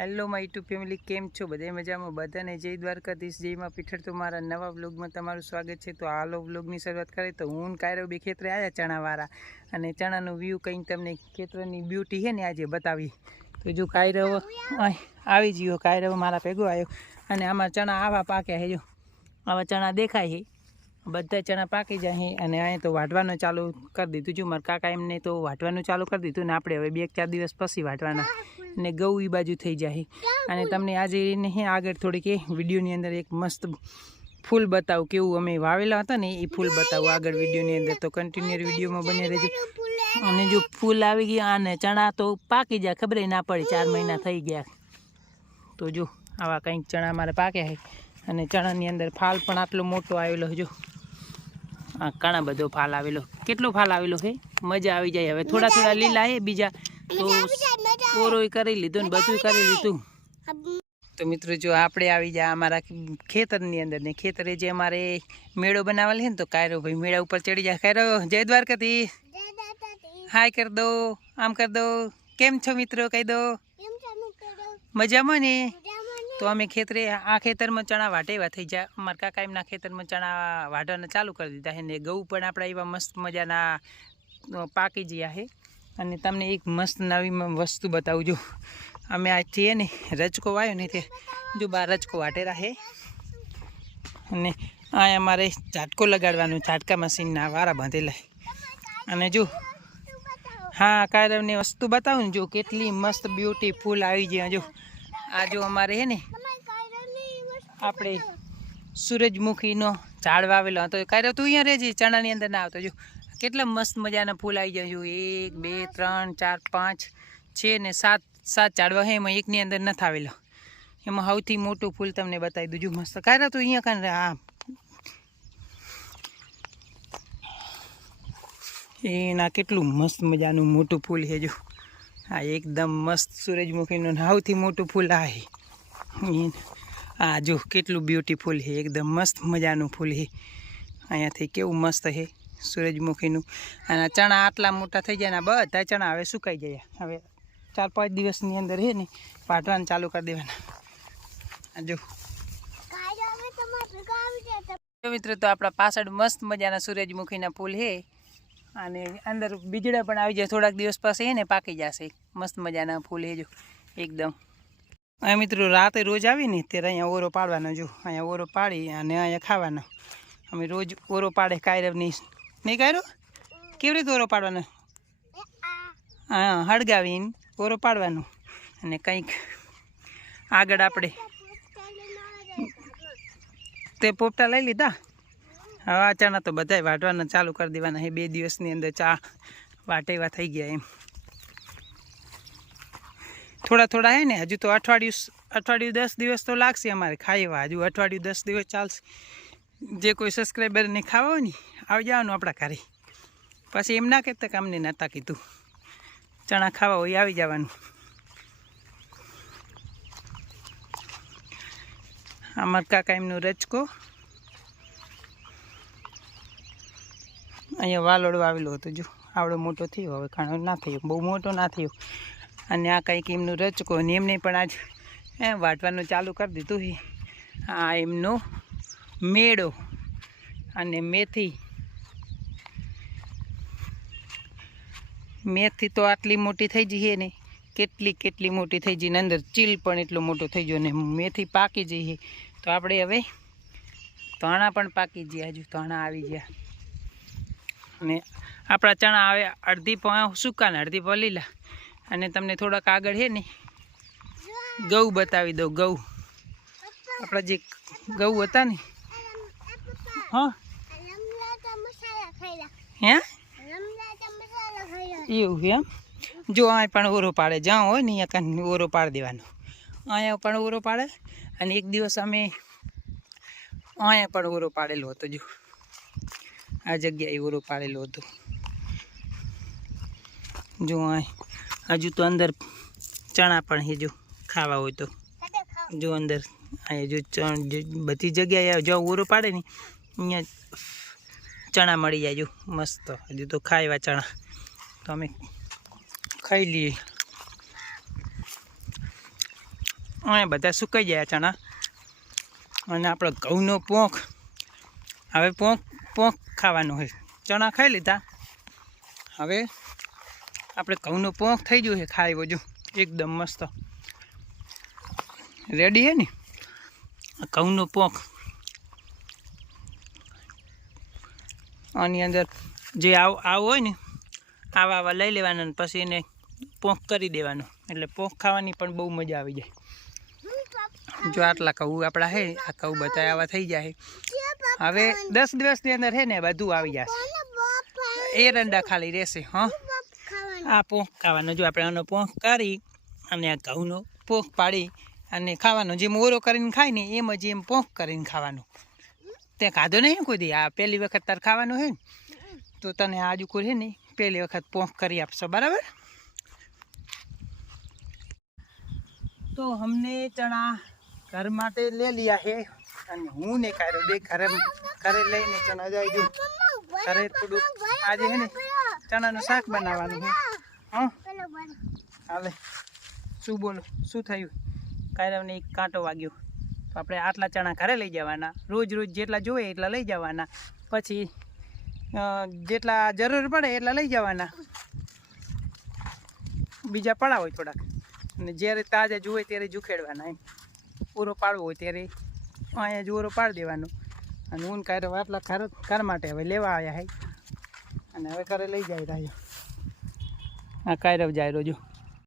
Hello my YouTube family કેમ છો? બધા મજામાં? બધાને જય દ્વારકાધીશ. જયમાં પીઠળ તો મારા નવા વ્લોગમાં તમારું સ્વાગત છે. તો હાલો વ્લોગની શરૂઆત કરીએ. તો હું કાયરો બે ખેતરે આવ્યા ચણાવાળા. અને ચણાનું વ્યૂ કંઈક તમને ખેતરની બ્યુટી છે ને આજે બતાવી. તો જો કાયરો અહીં આવી ગયો. કાયરો મારા ભેગો આવ્યો. અને આમાં ચણા આવા પાક્યા છે, જો. આવા ચણા દેખાય છે. બધા ચણા પાકી જાય છે. અને અહીંયા તો વાટવાનું ચાલુ કરી દીધું. જો મારા કાકા એમને તો વાટવાનું ચાલુ કરી દીધું ને આપણે હવે બે ચાર દિવસ પછી વાટવાના અને ગૌ એ બાજુ થઈ જાય અને તમને આજે નહીં આગળ થોડીક એ વિડીયોની અંદર એક મસ્ત ફૂલ બતાવું કેવું અમે વાવેલા હતા ને એ ફૂલ બતાવું આગળ વિડીયોની અંદર. તો કન્ટિન્યુ વિડીયોમાં બની રહેજો. અને જો ફૂલ આવી ગયા અને ચણા તો પાકી જાય ખબર ના પડી ચાર મહિના થઈ ગયા. તો જો આવા કંઈક ચણા મારે પાક્યા છે અને ચણાની અંદર ફાલ પણ આટલો મોટો આવેલો જો. આ ઘણા બધો ફાલ આવેલો. કેટલો ફાલ આવેલો છે મજા આવી જાય હવે. થોડા થોડા લીલા છે બીજા તો કોરોય કરી લીધું ને બધું કરી લીધું. તો મિત્રો, જો આપણે આવી જાય અમારા ખેતરની અંદર ને ખેતરે જે અમારે મેળો બનાવેલો છે ને તો કાયરો ભાઈ મેળા ઉપર ચડી જાય કાયરો, જય દ્વારકાથી. હાય કરી દો, આમ કરી દો. કેમ છો મિત્રો, કહી દો. મજામાં ને? તો અમે ખેતરે, આ ખેતરમાં ચણા વાટેવા થઈ જાય અમારા કાકા એમના ખેતરમાં ચણા વાટવાના ચાલુ કરી દીધા છે ને ઘઉં પણ આપણા એવા મસ્ત મજાના પાકી ગયા છે. અને તમને એક મસ્ત નવી વસ્તુ બતાવું જો. અમે આજથી છીએ ને રજકો વાયો ને તે જો બાર રજકો વાટેલા છે અને આ અમારે ઝાટકો લગાડવાનું ઝાટકા મશીનના વારા બાંધેલા અને જો હા કાયરની વસ્તુ બતાવું ને જો કેટલી મસ્ત બ્યુટીફુલ આવી જાય જો. આ જો અમારે છે ને આપણે સૂરજમુખીનો ઝાડ વાવેલો હતો કાયરો તું અહીંયા રહેજે, ચણાની અંદર ના આવતો. જો, કેટલા મસ્ત મજાના ફૂલ આવી જાય જો, એક, બે, ત્રણ, ચાર, પાંચ, છે ને સાત સાત ઝાડવા છે. એમાં એકની અંદર નથી આવેલો. એમાં સૌથી મોટું ફૂલ તમને બતાવી દઉં. મસ્ત. કાયરો તું અહીંયા કાન હા. એના કેટલું મસ્ત મજાનું મોટું ફૂલ છે. જો, આ એકદમ મસ્ત સૂરજમુખીનું સૌથી મોટું ફૂલ આ આ જો કેટલું બ્યુટીફુલ છે, એકદમ મસ્ત મજાનું ફૂલ છે. અહીંયાથી કેવું મસ્ત છે સૂરજમુખીનું. અને ચણા આટલા મોટા થઈ જાય ને બધા ચણા હવે સુકાઈ જાય હવે ચાર પાંચ દિવસની અંદર છે ને પાટવાનું ચાલુ કરી દેવાના. જો. મિત્રો તો આપણા પાછળ મસ્ત મજાના સૂરજમુખીના ફૂલ છે. અને અંદર બીજડા પણ આવી જાય. થોડાક દિવસ પાસે એને પાકી જશે. મસ્ત મજાના ફૂલ છે જો. એકદમ. અહીંયા મિત્રો રાતે રોજ આવીને ત્યારે અહીંયા ઓરો પાડવાનો જો, અહીંયા ઓરો પાડી અને અહીંયા ખાવાનો. અમે રોજ ઓરો પાડે કાયરવની. નહીં કાયરો? કેવી રીતે ઓરો પાડવાનો? હા, હળગાવીને ઓરો પાડવાનો. અને કંઈક આગળ આપણે તે પોપટા લઈ લીધા. હવે આ તો બધાય વાટવાના ચાલુ કરી દેવાના હે બે દિવસની અંદર ચા વાટેવા થઈ ગયા એમ. થોડા થોડા હે ને, હજુ તો અઠવાડિયું અઠવાડિયું દસ દિવસ તો લાગશે અમારે ખાଇବା હજુ અઠવાડિયું દસ દિવસ ચાલશે. જે કોઈ સબસ્ક્રાઈબરને ખાવા હોય ને, આવી જવાનું આપણા ઘરે. પછી એમ ના કહેતા કે અમને નહોતા કીધું. ચણા ખાવા હોય આવી જવાનું. અમાર કાકા એમનું રચકો અહીંયા વાલોડ વાવેલો હતો જો. આવડો મોટો થયો, હવે ખાણો ના થયો. બહુ મોટો ના થયો. અને આ કંઈક એમનું રચકો ને એમને પણ આજ એ વાટવાનું ચાલુ કરી દીધું છે. આ એમનો મેળો અને મેથી. મેથી તો આટલી મોટી થઈ જઈ છે ને, કેટલી કેટલી મોટી થઈ જઈને અંદર ચીલ પણ એટલો મોટો થઈ ગયો ને, મેથી પાકી જઈએ તો આપણે હવે ધાણા પણ પાકી ગયા, હજુ ધાણા આવી ગયા. અને આપણા ચણા આવે અડધી પાવ સૂકા ને અડધી પાવ લીલા. અને તમને થોડાક આગળ છે ને ઘઉં બતાવી દઉં ઘઉં આપણા જે ઘઉં હતા ને, હા? હે? એવું એમ? જો અહીંયા પણ ઓરો પાડે, જ્યાં હોય ને અહીંયા કાંઈ ઓરો પાડી દેવાનો. અહીંયા પણ ઓરો પાડે અને એક દિવસ અમે અહીંયા પણ ઓરો પાડેલો હતો, જો. આ જગ્યાએ ઓરો પાડેલો હતો. જો આ હજુ તો અંદર ચણા પણ હજુ ખાવા હોય તો. જો અંદર અહીંયા જો ચણ બધી જગ્યાએ જો ઓરો પાડે ને અહીંયા ચણા મળી જાય જો મસ્ત. હજુ તો ખાવા ચણા. તો અમે ખાઈ લઈએ. અને બધા સુકાઈ ગયા ચણા. અને આપણો ઘઉંનો પોંખ. હવે પોંખ પોંખ ખાવાનો હોય. ચણા ખાઈ લીધા. હવે આપણે ઘઉંનો પોંખ થઈ ગયું છે, ખાઈ બધું એકદમ મસ્ત. રેડી હે ને? ઘઉંનો પોંખ. આની અંદર જે આવ આવ હોય ને, આવા આવા લઈ લેવાના ને પછી એને પોંખ કરી દેવાનો. એટલે પોંખ ખાવાની પણ બહુ મજા આવી જાય. જો આટલા કહું આપણા હે આ કહું બધા આવા થઈ જાય હવે દસ દિવસની અંદર હે ને, બધું આવી જશે. રંડા ખાલી રહેશે, હા? આ પોંખ ખાવાનો જો આપણે આનો પોંખ કરી અને આ ઘઉંનો પોંખ પાડી અને ખાવાનો જેમ ઓરો કરીને ખાય ને એમ જ એમ પોંખ કરીને ખાવાનું. તે ખાધો નહીં કોઈ દી? આ પહેલી વખત તાર ખાવાનું હોય ને? તો તને આજુ કોઈ હે ને? પહેલી વખત પોંખ કરી આપશો, બરાબર? તો અમને ચણા ઘર માટે લઈ લીયા હે અને હું ને કાઢ્યો બે ઘરે ઘરે લઈને ચણા જાય જો ઘરે થોડુંક આજે હે ને ચણાનું શાક બનાવવાનું છે હા? હાલે. શું બોલો? શું થયું? કાયરાવને એક કાંટો વાગ્યો. તો આપણે આટલા ચણા ઘરે લઈ જવાના. રોજ રોજ જેટલા જોઈએ એટલા લઈ જવાના. પછી જેટલા જરૂર પડે એટલા લઈ જવાના. બીજા પડા હોય થોડાક. અને જ્યારે તાજા જોઈએ ત્યારે જુખેડવાના એમ. પૂરો પાડવો હોય ત્યારે અહીંયા જ ઓરો પાડી દેવાનો. અને ઊન કાયરો આટલા ઘર ઘર માટે હવે લેવા આવ્યા હે. અને હવે ઘરે લઈ જાય રહ્યો. આ કાયરવ જાયરો રોજો.